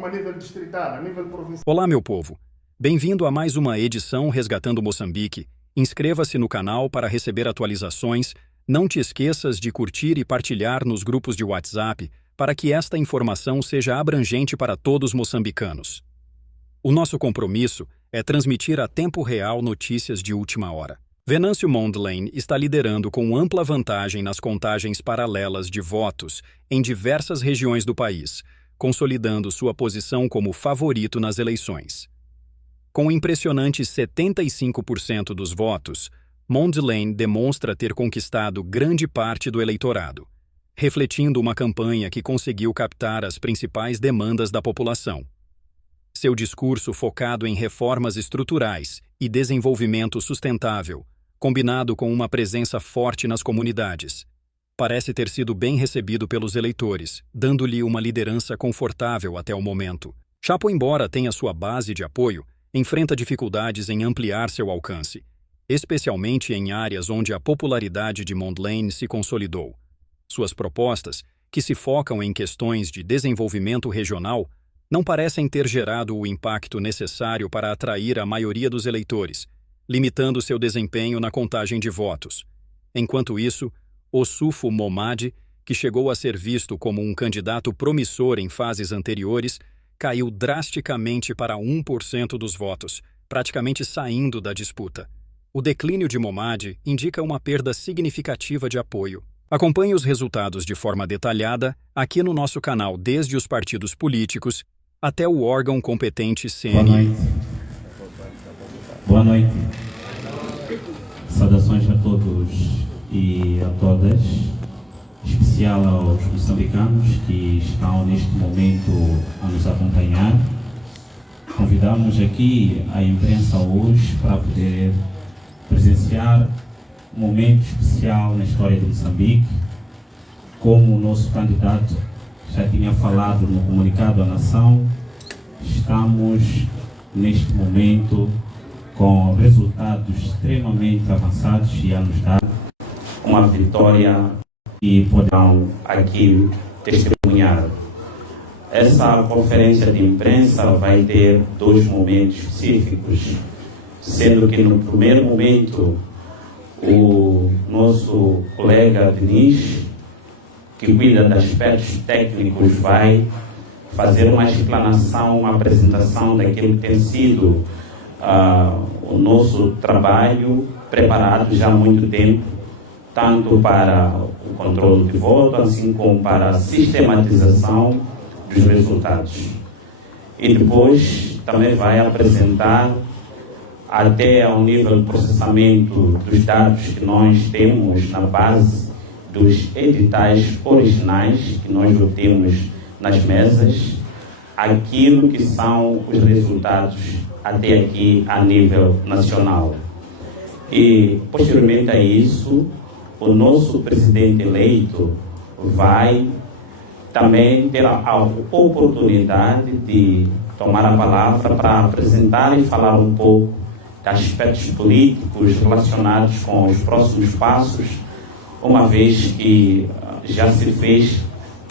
como a nível distrital, a nível provincial. Olá, meu povo. Bem-vindo a mais uma edição Resgatando Moçambique. Inscreva-se no canal para receber atualizações. Não te esqueças de curtir e partilhar nos grupos de WhatsApp para que esta informação seja abrangente para todos moçambicanos. O nosso compromisso é transmitir a tempo real notícias de última hora. Venâncio Mondlane está liderando com ampla vantagem nas contagens paralelas de votos em diversas regiões do país, consolidando sua posição como favorito nas eleições. Com impressionantes 75% dos votos, Mondlane demonstra ter conquistado grande parte do eleitorado, refletindo uma campanha que conseguiu captar as principais demandas da população. Seu discurso focado em reformas estruturais e desenvolvimento sustentável, combinado com uma presença forte nas comunidades, parece ter sido bem recebido pelos eleitores, dando-lhe uma liderança confortável até o momento. Chapo, embora tenha sua base de apoio, enfrenta dificuldades em ampliar seu alcance, especialmente em áreas onde a popularidade de Mondlane se consolidou. Suas propostas, que se focam em questões de desenvolvimento regional, não parecem ter gerado o impacto necessário para atrair a maioria dos eleitores, limitando seu desempenho na contagem de votos. Enquanto isso, Ossufo Momade, que chegou a ser visto como um candidato promissor em fases anteriores, caiu drasticamente para 1% dos votos, praticamente saindo da disputa. O declínio de Momade indica uma perda significativa de apoio. Acompanhe os resultados de forma detalhada aqui no nosso canal, desde os partidos políticos até o órgão competente CNI. Boa noite. Saudações a todos e a todas, em especial aos moçambicanos que estão neste momento a nos acompanhar. Convidamos aqui a imprensa hoje para poder presenciar um momento especial na história de Moçambique. Como o nosso candidato já tinha falado no comunicado à nação, estamos neste momento com resultados extremamente avançados e a nos dar uma vitória que poderão aqui testemunhar. Essa conferência de imprensa vai ter dois momentos específicos, sendo que no primeiro momento o nosso colega Diniz, que cuida de aspectos técnicos, vai fazer uma explanação, uma apresentação daquilo que tem sido o nosso trabalho preparado já há muito tempo, tanto para o controle de voto, assim como para a sistematização dos resultados. E depois também vai apresentar até ao nível de processamento dos dados que nós temos na base dos editais originais que nós obtemos nas mesas, aquilo que são os resultados até aqui a nível nacional. E, posteriormente a isso, o nosso presidente eleito vai também ter a oportunidade de tomar a palavra para apresentar e falar um pouco de aspectos políticos relacionados com os próximos passos, uma vez que já se fez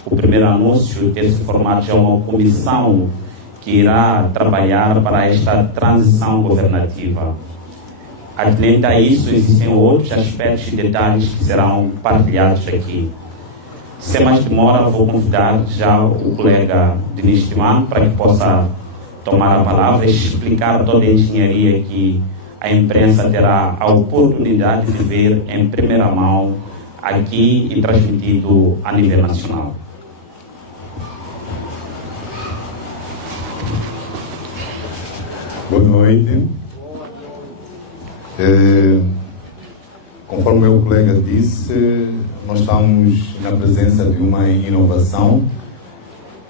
o primeiro anúncio de ter se formado já uma comissão que irá trabalhar para esta transição governativa. Além disso, existem outros aspectos e detalhes que serão partilhados aqui. Sem mais demora, vou convidar já o colega Diniz Timano para que possa tomar a palavra e explicar toda a engenharia que a imprensa terá a oportunidade de ver em primeira mão aqui e transmitido a nível nacional. Boa noite. Conforme meu colega disse, nós estamos na presença de uma inovação.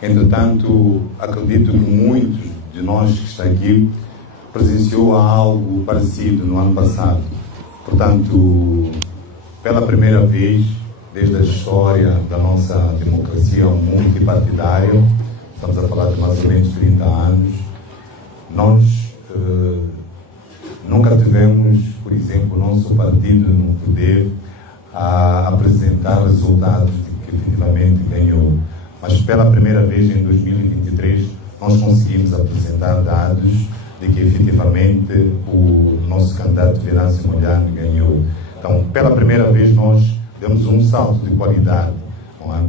Entretanto, acredito que muitos de nós que estão aqui presenciou algo parecido no ano passado. Portanto, pela primeira vez, desde a história da nossa democracia multipartidária, estamos a falar de mais ou menos 30 anos, nós nunca tivemos, por exemplo, o nosso partido no poder a apresentar resultados que efetivamente ganhou. Mas pela primeira vez em 2023 nós conseguimos apresentar dados de que efetivamente o nosso candidato Venâncio Mondlane ganhou. Então, pela primeira vez, nós demos um salto de qualidade. Não é?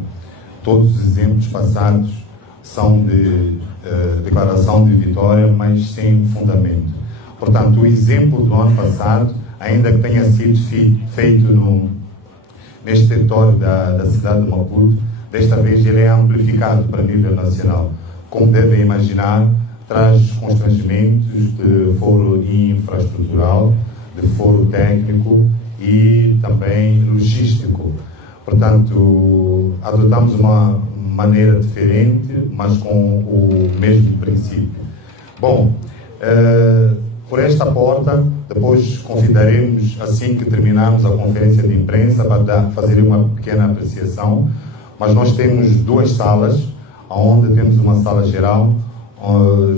Todos os exemplos passados são de declaração de vitória, mas sem fundamento. Portanto, o exemplo do ano passado, ainda que tenha sido feito neste território da cidade de Maputo, desta vez ele é amplificado para nível nacional. Como devem imaginar, traz constrangimentos de foro infraestrutural, de foro técnico e também logístico. Portanto, adotamos uma maneira diferente, mas com o mesmo princípio. Bom, por esta porta, depois convidaremos, assim que terminarmos a conferência de imprensa, para fazer uma pequena apreciação, mas nós temos duas salas, onde temos uma sala geral,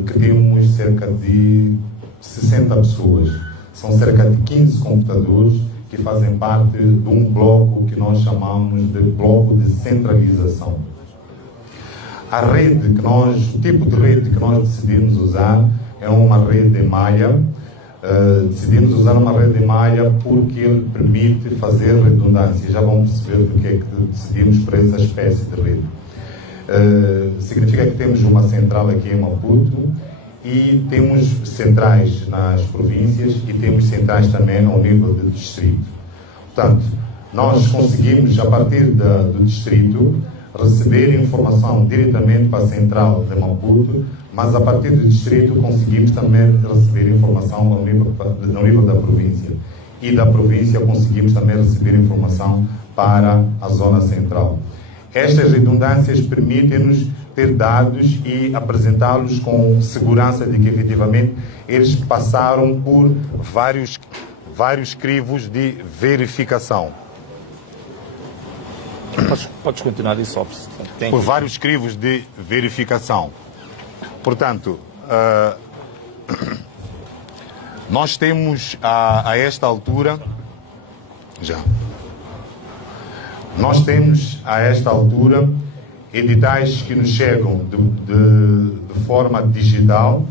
que temos cerca de 60 pessoas. São cerca de 15 computadores que fazem parte de um bloco que nós chamamos de bloco de centralização. A rede o tipo de rede que nós decidimos usar é uma rede de malha. Decidimos usar uma rede de malha porque ele permite fazer redundância. Já vamos perceber porque é que decidimos por essa espécie de rede. Significa que temos uma central aqui em Maputo e temos centrais nas províncias e temos centrais também ao nível do distrito. Portanto, nós conseguimos, a partir do distrito, receber informação diretamente para a central de Maputo, mas a partir do distrito conseguimos também receber informação no nível da província. E da província conseguimos também receber informação para a zona central. Estas redundâncias permitem-nos ter dados e apresentá-los com segurança de que, efetivamente, eles passaram por vários crivos de verificação. Podes continuar isso, só. Por vários crivos de verificação. Portanto, nós temos a esta altura... Nós temos, a esta altura, editais que nos chegam de forma digital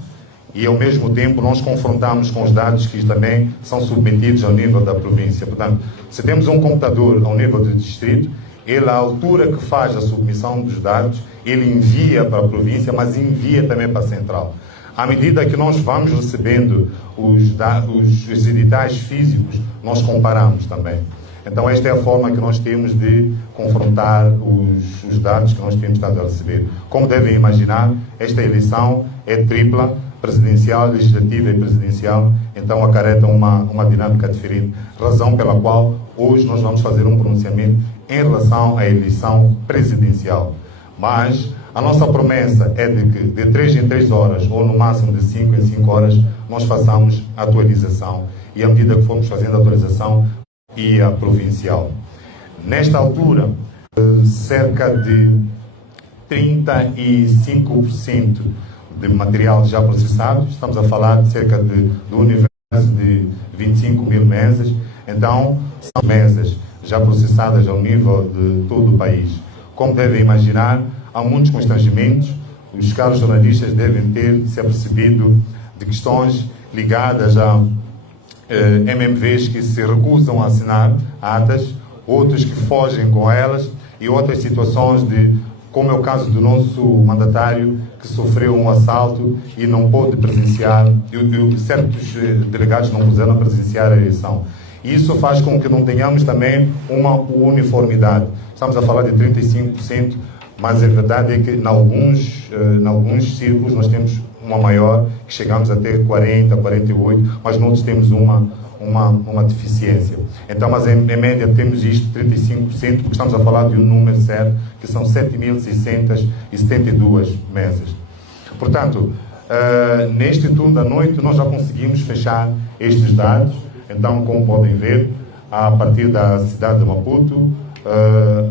e, ao mesmo tempo, nós confrontamos com os dados que também são submetidos ao nível da província. Portanto, se temos um computador ao nível do distrito, ele, à altura que faz a submissão dos dados, ele envia para a província, mas envia também para a central. À medida que nós vamos recebendo os editais físicos, nós comparamos também. Então, esta é a forma que nós temos de confrontar os dados que nós temos estado a receber. Como devem imaginar, esta eleição é tripla, presidencial, legislativa e presidencial, então acarreta uma dinâmica diferente, razão pela qual hoje nós vamos fazer um pronunciamento em relação à eleição presidencial. Mas a nossa promessa é de que de 3 em 3 horas, ou no máximo de 5 em 5 horas, nós façamos a atualização. E à medida que formos fazendo a atualização, e a provincial. Nesta altura, cerca de 35% de material já processado, estamos a falar de cerca do universo de 25 mil mesas, então são mesas já processadas ao nível de todo o país. Como devem imaginar, há muitos constrangimentos, os caros jornalistas devem ter se apercebido de questões ligadas a MMVs que se recusam a assinar atas, outros que fogem com elas e outras situações como é o caso do nosso mandatário que sofreu um assalto e não pôde presenciar, e certos delegados não puderam presenciar a eleição. Isso faz com que não tenhamos também uma uniformidade. Estamos a falar de 35%, mas a verdade é que em alguns círculos nós temos uma maior, que chegamos a ter 40%, 48%, mas noutros temos uma deficiência. Então, mas em média temos isto, 35%, porque estamos a falar de um número certo, que são 7.672 mesas. Portanto, neste turno da noite, nós já conseguimos fechar estes dados. Então, como podem ver, a partir da cidade de Maputo,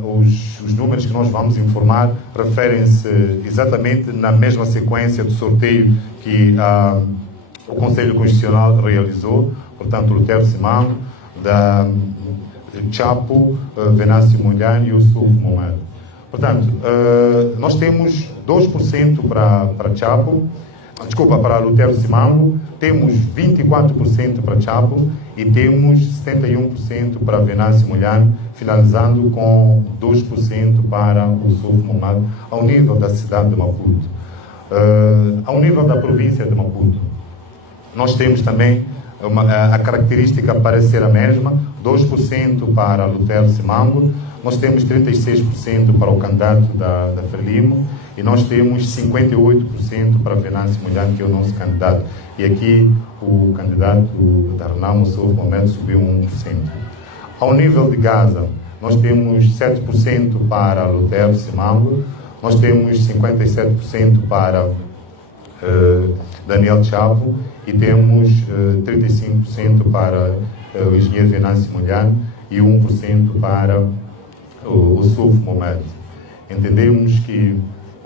os números que nós vamos informar referem-se exatamente na mesma sequência do sorteio que o Conselho Constitucional realizou, portanto, Lutero Simão, da Chapo, Venâncio Mondlane e Yusuf Mohamed. Portanto, nós temos 2% para Chapo, para Lutero Simango, temos 24% para Chapo e temos 71% para Venâncio Molhano, finalizando com 2% para o Sul Momado, ao nível da cidade de Maputo. Ao nível da província de Maputo, nós temos também a característica parece ser a mesma, 2% para Lutero Simango, nós temos 36% para o candidato da Frelimo e nós temos 58% para Venâncio Molhano, que é o nosso candidato. E aqui o candidato da Renamo, o Momento, subiu 1%. Ao nível de Gaza, nós temos 7% para Lutero Simango, nós temos 57% para Daniel Chapo e temos 35% para o engenheiro Venâncio Molhano e 1% para o Sulfo Momento. Entendemos que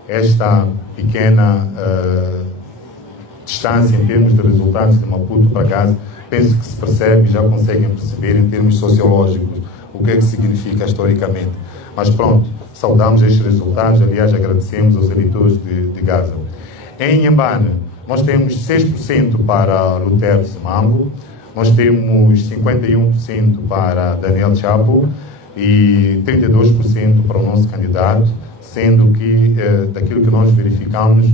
esta pequena distância em termos de resultados de Maputo para Gaza, penso que se percebe e já conseguem perceber em termos sociológicos o que é que significa historicamente. Mas pronto, saudamos estes resultados, aliás agradecemos aos eleitores de Gaza. Em Inhambane, nós temos 6% para Lutero Simango, nós temos 51% para Daniel Chapo e 32% para o nosso candidato, sendo que daquilo que nós verificamos,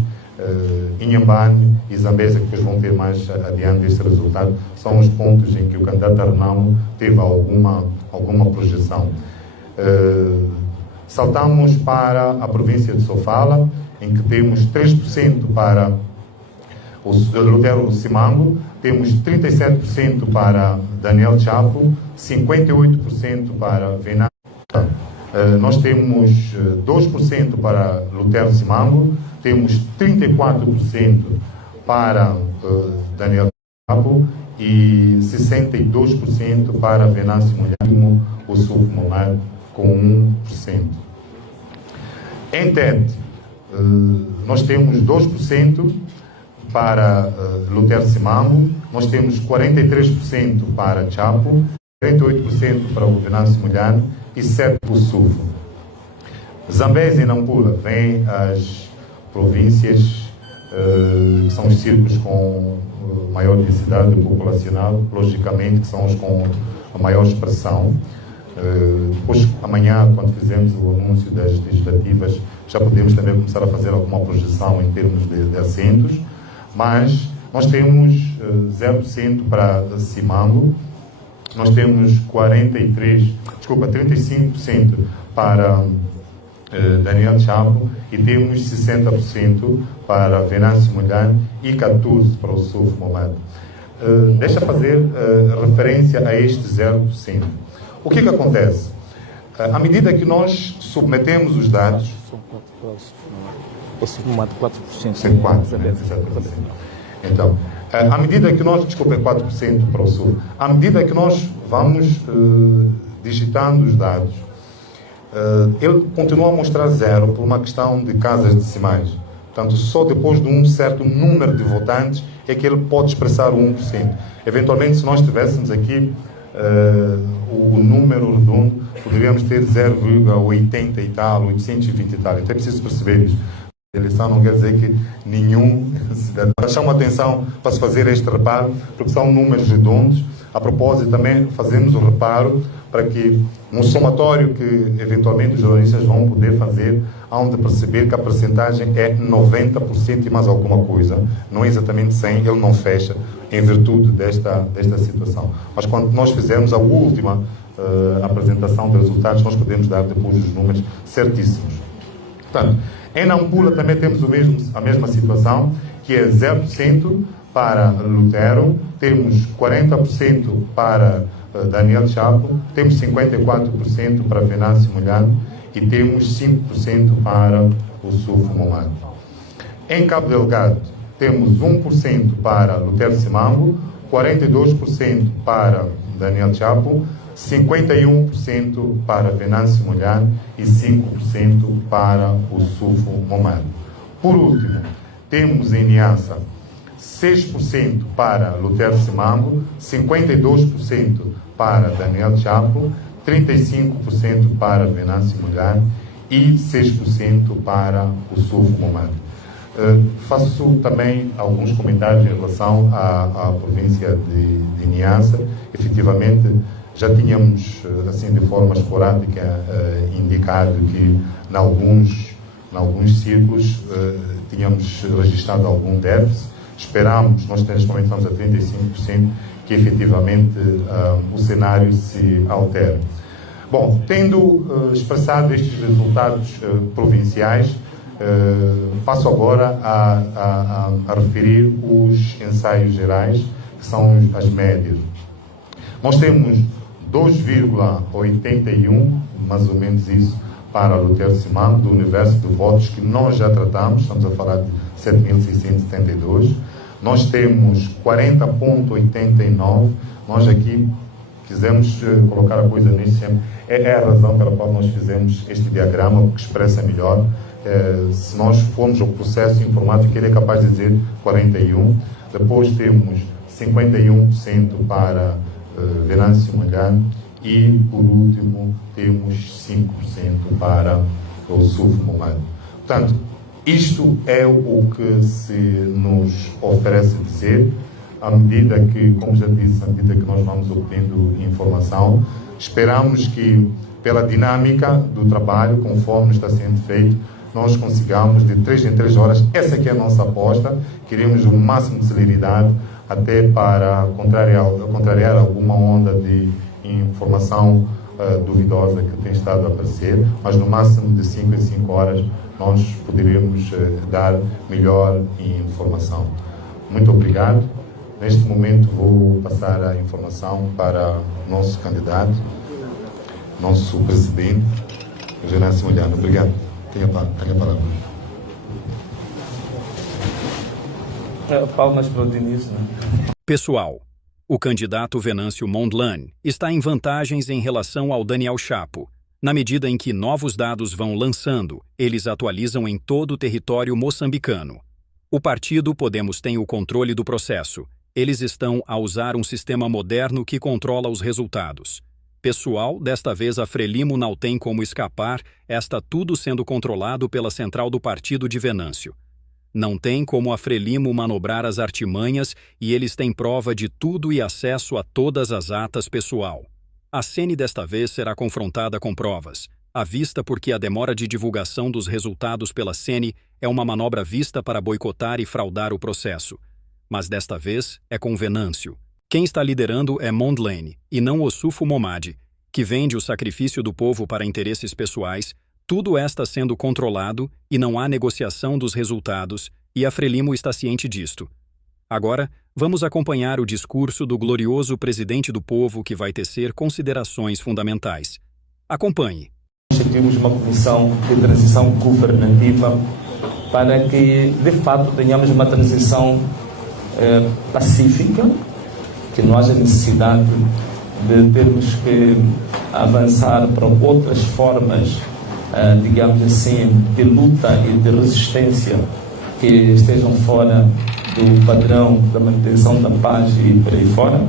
Inhambane e Zambésia, que depois vão ter mais adiante este resultado, são os pontos em que o candidato da Renamo teve alguma projeção. Saltamos para a província de Sofala, em que temos 3% para o Lutero Simango, temos 37% para Daniel Chapo, 58% para Venâncio. Nós temos 2% para Lutero Simango, temos 34% para Daniel Chapo e 62% para Venâncio Molhano, o Sul Momado, com 1%. Em Tete, nós temos 2% para Lutero Simango, nós temos 43% para Chapo, 38% para o Venâncio Molhano e 7% para o Sulfo. Zambésia e Nampula vêm as províncias que são os círculos com maior densidade populacional, logicamente que são os com a maior expressão. Depois, amanhã, quando fizermos o anúncio das legislativas, já podemos também começar a fazer alguma projeção em termos de assentos, mas nós temos 0% para Simango, nós temos 35% para Daniel Chapo e temos 60% para Venâncio Molhano e 14% para o Sulfo Momado. Deixa fazer referência a este 0%. O que acontece? À medida que nós submetemos os dados... O Sulfo Momado 4%. 4%, né? Exatamente. Então, à medida que nós... Desculpa, 4% para o Sul. À medida que nós vamos digitando os dados, ele continua a mostrar 0 por uma questão de casas decimais. Portanto, só depois de um certo número de votantes é que ele pode expressar o 1%. Eventualmente, se nós tivéssemos aqui o número redondo, poderíamos ter 0,80 e tal, 820 e tal. Então é preciso perceber isso. A eleição não quer dizer que nenhum cidadão... Chama atenção para se fazer este reparo, porque são números redondos. A propósito, também fazemos o reparo para que, no somatório que eventualmente os jornalistas vão poder fazer, hão de perceber que a percentagem é 90% e mais alguma coisa. Não é exatamente 100%, ele não fecha em virtude desta situação. Mas quando nós fizermos a última apresentação de resultados, nós podemos dar depois os números certíssimos. Portanto, em Nampula também temos a mesma situação, que é 0% para Lutero, temos 40% para Daniel Chapo, temos 54% para Venâncio Molhano e temos 5% para o Sulfo Momado. Em Cabo Delgado, temos 1% para Lutero Simango, 42% para Daniel Chapo, 51% para Venâncio Molhano e 5% para o Sulfo Momado. Por último, temos em Niassa 6% para Lutero Simango, 52% para Daniel Chapo, 35% para Venâncio Molhano e 6% para o sul Momad. Faço também alguns comentários em relação à província de Niassa. Efetivamente, já tínhamos, assim, de forma esporádica, indicado que, em alguns círculos, tínhamos registrado algum déficit. Esperamos, nós neste momento estamos a 35%, que efetivamente o cenário se altere. Bom, tendo expressado estes resultados provinciais, passo agora a referir os ensaios gerais, que são as médias. Nós temos 2,81, mais ou menos isso, para Lutero Simão, do universo de votos que nós já tratamos, estamos a falar de 7.672. Nós temos 40,89. Nós aqui quisemos colocar a coisa nesse tempo. É a razão pela qual nós fizemos este diagrama, porque expressa melhor. Se nós formos ao processo informático, ele é capaz de dizer 41. Depois temos 51% para Venâncio Mondlane e, por último, temos 5% para o Sulfo Momad. Portanto, isto é o que se nos oferece dizer, à medida que, como já disse, à medida que nós vamos obtendo informação, esperamos que, pela dinâmica do trabalho, conforme está sendo feito, nós consigamos, de 3 em 3 horas, essa aqui é a nossa aposta, queremos o máximo de celeridade, até para contrariar alguma onda de informação duvidosa que tem estado a aparecer, mas no máximo de 5 em 5 horas nós poderemos dar melhor informação. Muito obrigado. Neste momento vou passar a informação para o nosso candidato, nosso presidente, Venâncio Mondlane. Obrigado. Tenha a palavra. Palmas para o Diniz, né? Pessoal, o candidato Venâncio Mondlane está em vantagens em relação ao Daniel Chapo. Na medida em que novos dados vão lançando, eles atualizam em todo o território moçambicano. O partido Podemos tem o controle do processo. Eles estão a usar um sistema moderno que controla os resultados. Pessoal, desta vez a Frelimo não tem como escapar, está tudo sendo controlado pela central do partido de Venâncio. Não tem como a Frelimo manobrar as artimanhas e eles têm prova de tudo e acesso a todas as atas, pessoal. A CENI desta vez será confrontada com provas, à vista porque a demora de divulgação dos resultados pela CENI é uma manobra vista para boicotar e fraudar o processo. Mas desta vez é com Venâncio. Quem está liderando é Mondlane, e não o Sulfo Momad, que vende o sacrifício do povo para interesses pessoais. Tudo está sendo controlado e não há negociação dos resultados, e a Frelimo está ciente disto. Agora, vamos acompanhar o discurso do glorioso presidente do povo que vai tecer considerações fundamentais. Acompanhe. Constituímos uma comissão de transição governativa para que, de fato, tenhamos uma transição pacífica, que não haja necessidade de termos que avançar para outras formas, digamos assim, de luta e de resistência que estejam fora do padrão da manutenção da paz e por aí fora.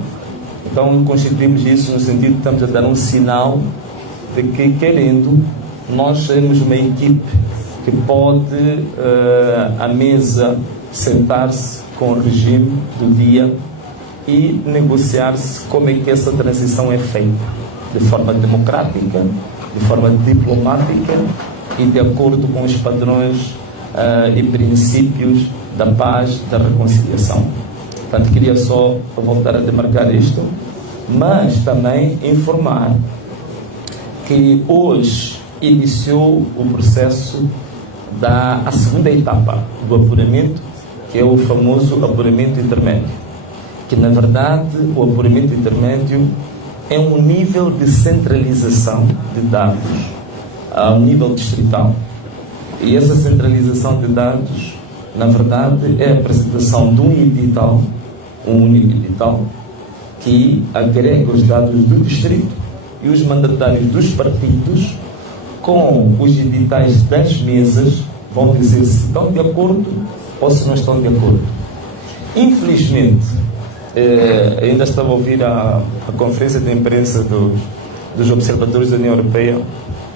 Então, constituímos isso no sentido de estamos a dar um sinal de que, querendo, nós sermos uma equipe que pode, à mesa, sentar-se com o regime do dia e negociar-se como é que essa transição é feita, de forma democrática, de forma diplomática e de acordo com os padrões e princípios da paz, da reconciliação. Portanto, queria só voltar a demarcar isto, mas também informar que hoje iniciou o processo da segunda etapa do apuramento, que é o famoso apuramento intermédio, que na verdade o apuramento intermédio é um nível de centralização de dados ao nível distrital. E essa centralização de dados, na verdade, é a apresentação de um edital, um único edital, que agrega os dados do distrito e os mandatários dos partidos com os editais das mesas vão dizer se estão de acordo ou se não estão de acordo. Infelizmente, ainda estava a ouvir a conferência de imprensa dos observadores da União Europeia,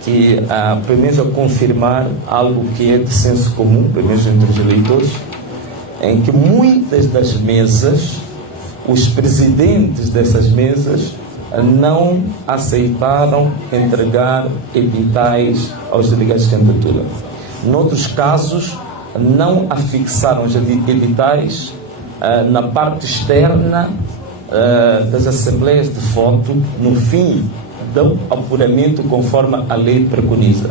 que pelo menos a confirmar algo que é de senso comum, pelo menos entre os eleitores, em que muitas das mesas, os presidentes dessas mesas não aceitaram entregar editais aos delegados de candidatura. Noutros casos, não afixaram os editais na parte externa das assembleias de voto no fim do apuramento conforme a lei preconiza.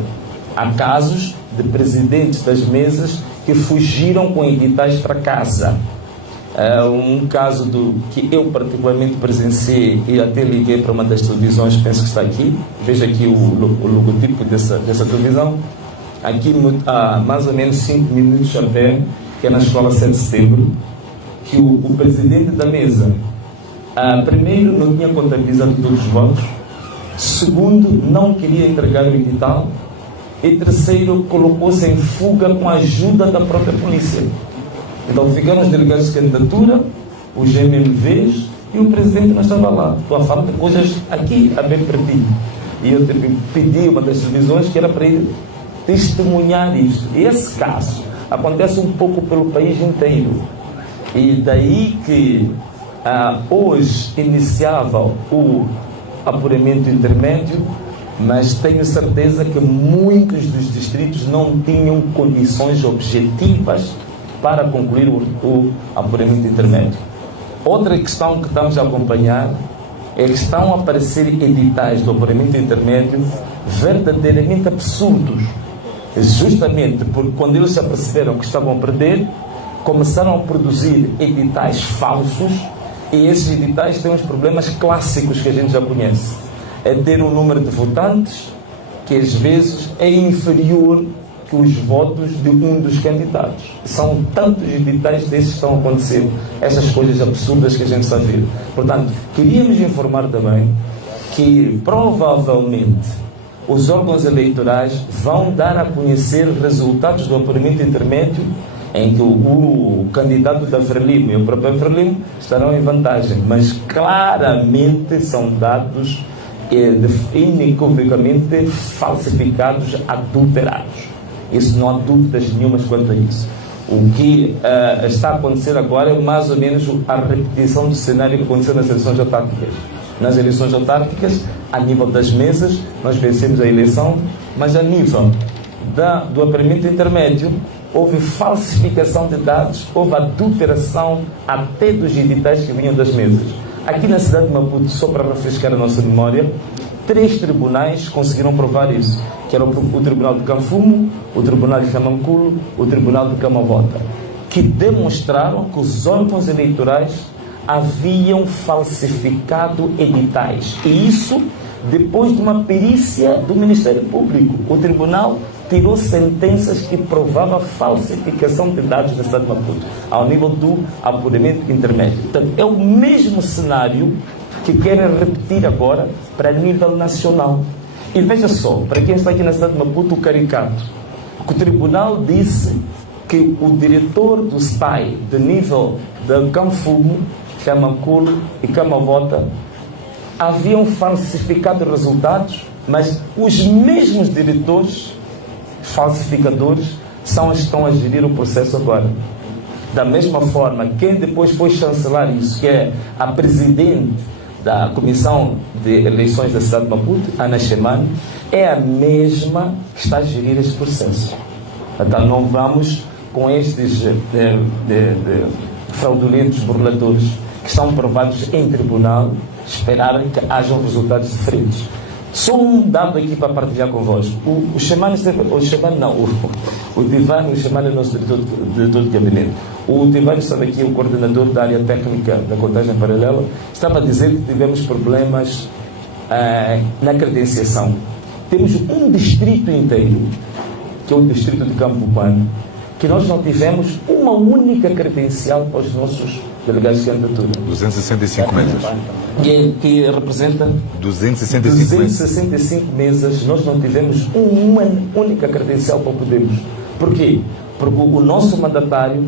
Há casos de presidentes das mesas que fugiram com editais para casa. Um caso que eu particularmente presenciei e até liguei para uma das televisões, penso que está aqui, veja aqui o logotipo dessa televisão, aqui há mais ou menos 5 minutos a pé, que é na escola 7 de setembro, que o presidente da mesa, primeiro, não tinha contabilizado todos os votos, segundo, não queria entregar o edital, e terceiro, colocou-se em fuga com a ajuda da própria polícia. Então ficaram os delegados de candidatura, os MMVs, e o presidente não estava lá. Estou a falar de coisas aqui a bem pertinho. E eu pedi uma das televisões que era para ir testemunhar isto. E esse caso acontece um pouco pelo país inteiro. E daí que hoje iniciava o apuramento intermédio, mas tenho certeza que muitos dos distritos não tinham condições objetivas para concluir o apuramento intermédio. Outra questão que estamos a acompanhar é que estão a aparecer editais do apuramento intermédio verdadeiramente absurdos. Justamente porque quando eles se aperceberam que estavam a perder, começaram a produzir editais falsos, e esses editais têm uns problemas clássicos que a gente já conhece. É ter um número de votantes que às vezes é inferior que os votos de um dos candidatos. São tantos editais desses que estão a acontecer, essas coisas absurdas que a gente está a ver. Portanto, queríamos informar também que provavelmente os órgãos eleitorais vão dar a conhecer resultados do apuramento intermédio, em que o candidato da Frelimo e o próprio Frelimo estarão em vantagem, mas claramente são dados inequivocamente falsificados, adulterados. Isso não há dúvidas nenhumas quanto a isso. O que está a acontecer agora é mais ou menos a repetição do cenário que aconteceu nas eleições autárquicas. Nas eleições autárquicas, a nível das mesas, nós vencemos a eleição, mas a nível do apuramento intermédio, houve falsificação de dados, houve adulteração até dos editais que vinham das mesas. Aqui na cidade de Maputo, só para refrescar a nossa memória, 3 tribunais conseguiram provar isso, que era o Tribunal de Canfumo, o Tribunal de Camanculo, o Tribunal de Camavota, que demonstraram que os órgãos eleitorais haviam falsificado editais. E isso depois de uma perícia do Ministério Público. O tribunal tirou sentenças que provavam a falsificação de dados da cidade de Maputo, ao nível do apuramento intermédio. Portanto, é o mesmo cenário que querem repetir agora para nível nacional. E veja só, para quem está aqui na cidade de Maputo, o caricato, que o tribunal disse que o diretor do SPAI, de nível de Canfumo, Camanculo e Camavota, haviam falsificado resultados, mas os mesmos diretores falsificadores são os que estão a gerir o processo agora. Da mesma forma, quem depois foi chancelar isso, que é a presidente da Comissão de Eleições da cidade de Maputo, Ana Chemane, é a mesma que está a gerir este processo. Então não vamos com estes fraudulentos burladores que estão provados em tribunal esperar que hajam resultados diferentes. Só um dado aqui para partilhar convosco. O Chemane é o nosso diretor de gabinete. O Divani estava aqui, o coordenador da área técnica da contagem paralela, estava a dizer que tivemos problemas na credenciação. Temos um distrito inteiro, que é o distrito de Campo Pano, que nós não tivemos uma única credencial para os nossos delegados de candidatura. 265 mesas. Que representa 265 mesas, nós não tivemos uma única credencial para podermos. Por quê? Porque o nosso mandatário,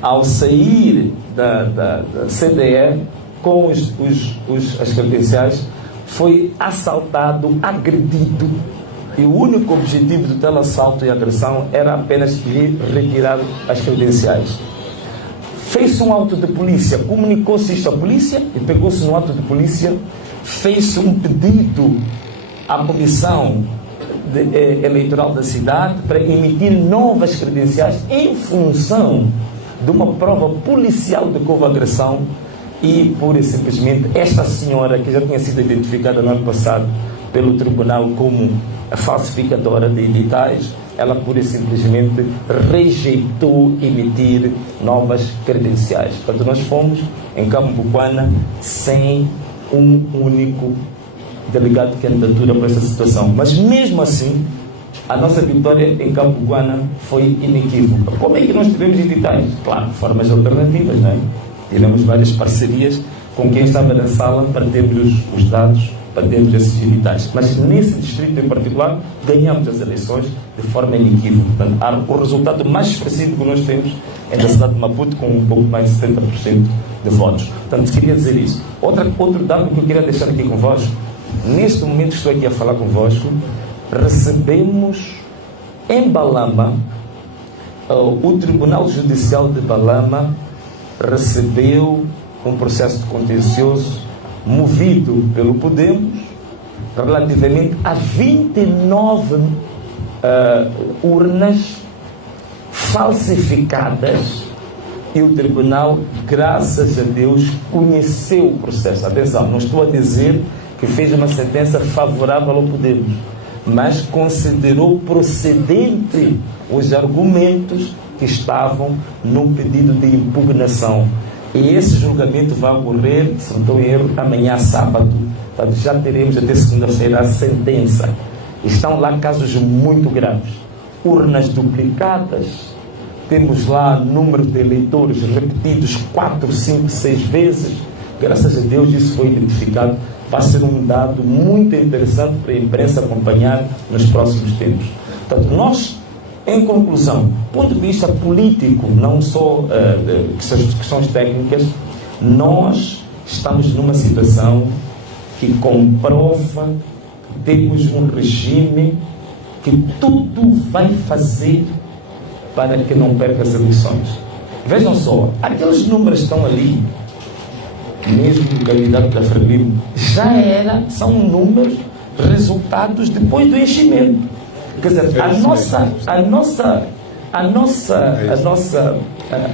ao sair da CDE com as credenciais, foi assaltado, agredido E o único objetivo do tal assalto e agressão era apenas retirar as credenciais. Fez-se um auto de polícia, comunicou-se isto à polícia e pegou-se no auto de polícia, fez-se um pedido à comissão eleitoral da cidade para emitir novas credenciais em função de uma prova policial de que houve agressão e, pura e simplesmente, esta senhora, que já tinha sido identificada no ano passado pelo tribunal como a falsificadora de editais, ela pura e simplesmente rejeitou emitir novas credenciais. Portanto, nós fomos em Cambuquana sem um único delegado de candidatura para essa situação. Mas mesmo assim, a nossa vitória em Cambuquana foi inequívoca. Como é que nós tivemos editais? Claro, formas alternativas, não é? Tivemos várias parcerias com quem estava na sala para termos os dados, para termos esses editais. Mas nesse distrito em particular, ganhamos as eleições de forma inequívoca. Portanto, o resultado mais expressivo que nós temos é da cidade de Maputo, com um pouco mais de 70% de votos. Portanto, queria dizer isso. Outro dado que eu queria deixar aqui convosco, neste momento que estou aqui a falar convosco, recebemos em Balama, o Tribunal Judicial de Balama recebeu um processo de contencioso movido pelo Podemos relativamente a 29 urnas falsificadas, e o tribunal, graças a Deus, conheceu o processo. Atenção, não estou a dizer que fez uma sentença favorável ao Podemos, mas considerou procedente os argumentos que estavam no pedido de impugnação. E esse julgamento vai ocorrer, se não estou em erro, amanhã sábado. Portanto, já teremos até segunda-feira a sentença. Estão lá casos muito graves. Urnas duplicadas, temos lá número de eleitores repetidos 4, 5, 6 vezes. Graças a Deus isso foi identificado. Vai ser um dado muito interessante para a imprensa acompanhar nos próximos tempos. Portanto, nós, em conclusão, do ponto de vista político, não só questões técnicas, nós estamos numa situação que comprova que temos um regime que tudo vai fazer para que não perca as eleições. Vejam só, aqueles números estão ali, mesmo o candidato da Frelimo, são números, resultados depois do enchimento. Quer dizer, a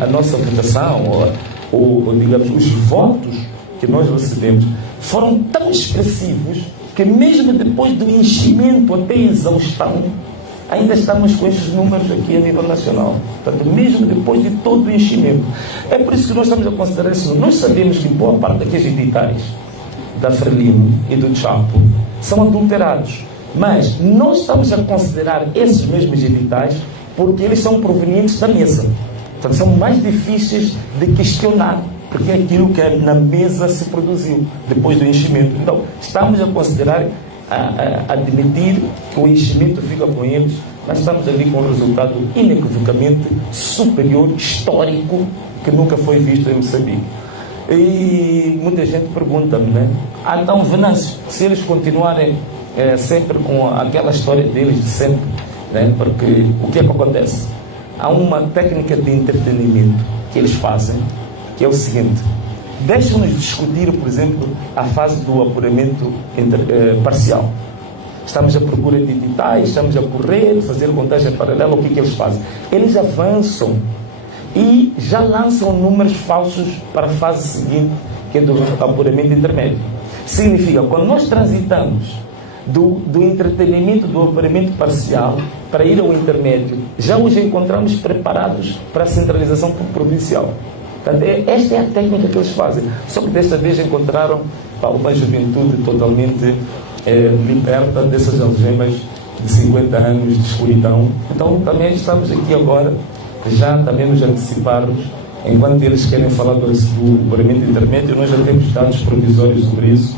nossa votação, ou digamos, os votos que nós recebemos foram tão expressivos que mesmo depois do enchimento até a exaustão, ainda estamos com esses números aqui a nível nacional. Portanto, mesmo depois de todo o enchimento. É por isso que nós estamos a considerar isso. Nós sabemos que boa parte daqueles editais da Frelimo e do Chapo são adulterados. Mas nós estamos a considerar esses mesmos editais porque eles são provenientes da mesa. Portanto, são mais difíceis de questionar, porque é aquilo que na mesa se produziu depois do enchimento. Então, estamos a considerar, a admitir que o enchimento fica com eles, mas estamos ali com um resultado inequivocamente superior, histórico, que nunca foi visto em Moçambique. E muita gente pergunta-me, né? Então, Venâncio, se eles continuarem sempre com aquela história deles de sempre, né? Porque o que é que acontece? Há uma técnica de entretenimento que eles fazem, que é o seguinte: deixam-nos discutir, por exemplo, a fase do apuramento parcial. Estamos à procura de editais, estamos a correr, fazer contagem paralela. O que eles fazem? Eles avançam e já lançam números falsos para a fase seguinte, que é do apuramento intermédio. Significa, quando nós transitamos do entretenimento do apuramento parcial para ir ao intermédio, já os encontramos preparados para a centralização provincial. Portanto, esta é a técnica que eles fazem. Só que desta vez encontraram uma juventude totalmente liberta dessas algemas de 50 anos de escuridão. Então também estamos aqui agora, já também nos anteciparmos, enquanto eles querem falar do apuramento intermédio, nós já temos dados provisórios sobre isso.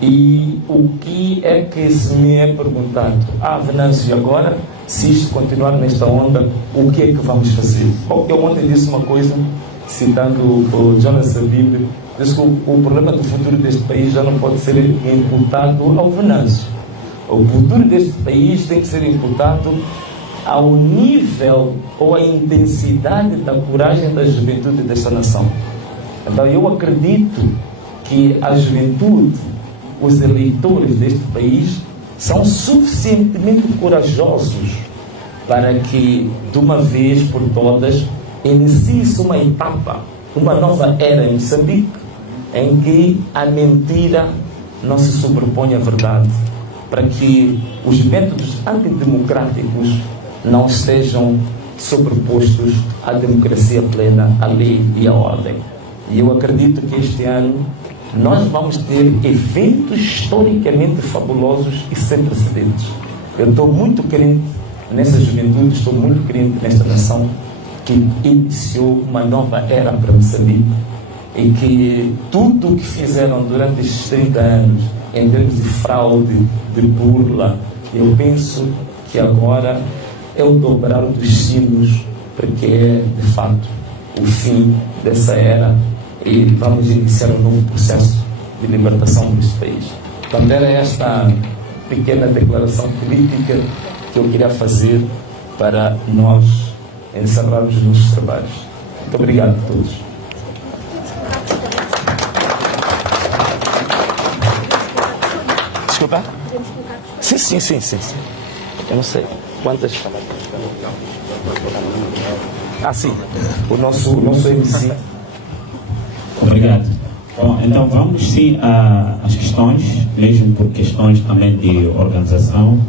E o que é que se me é perguntado? Venâncio, agora, se isto continuar nesta onda, o que é que vamos fazer? Bom, eu ontem disse uma coisa, citando o Jonas Savimbi, disse que o problema do futuro deste país já não pode ser imputado ao Venâncio. O futuro deste país tem que ser imputado ao nível ou à intensidade da coragem da juventude desta nação. Então eu acredito que a juventude, os eleitores deste país, são suficientemente corajosos para que, de uma vez por todas, inicie-se uma etapa, uma nova era em Moçambique, em que a mentira não se sobrepõe à verdade, para que os métodos antidemocráticos não sejam sobrepostos à democracia plena, à lei e à ordem. E eu acredito que este ano nós vamos ter eventos historicamente fabulosos e sem precedentes. Eu estou muito crente nessa juventude, estou muito crente nesta nação que iniciou uma nova era para Moçambique e que tudo o que fizeram durante estes 30 anos, em termos de fraude, de burla, eu penso que agora é o dobrar dos sinos, porque é, de fato, o fim dessa era e vamos iniciar um novo processo de libertação deste país. Então, era esta pequena declaração política que eu queria fazer para nós encerrarmos os nossos trabalhos. Muito obrigado a todos. Desculpa? Sim. Eu não sei. Quantas? Sim. O nosso MC. Obrigado. Bom, então vamos sim às questões, mesmo por questões também de organização.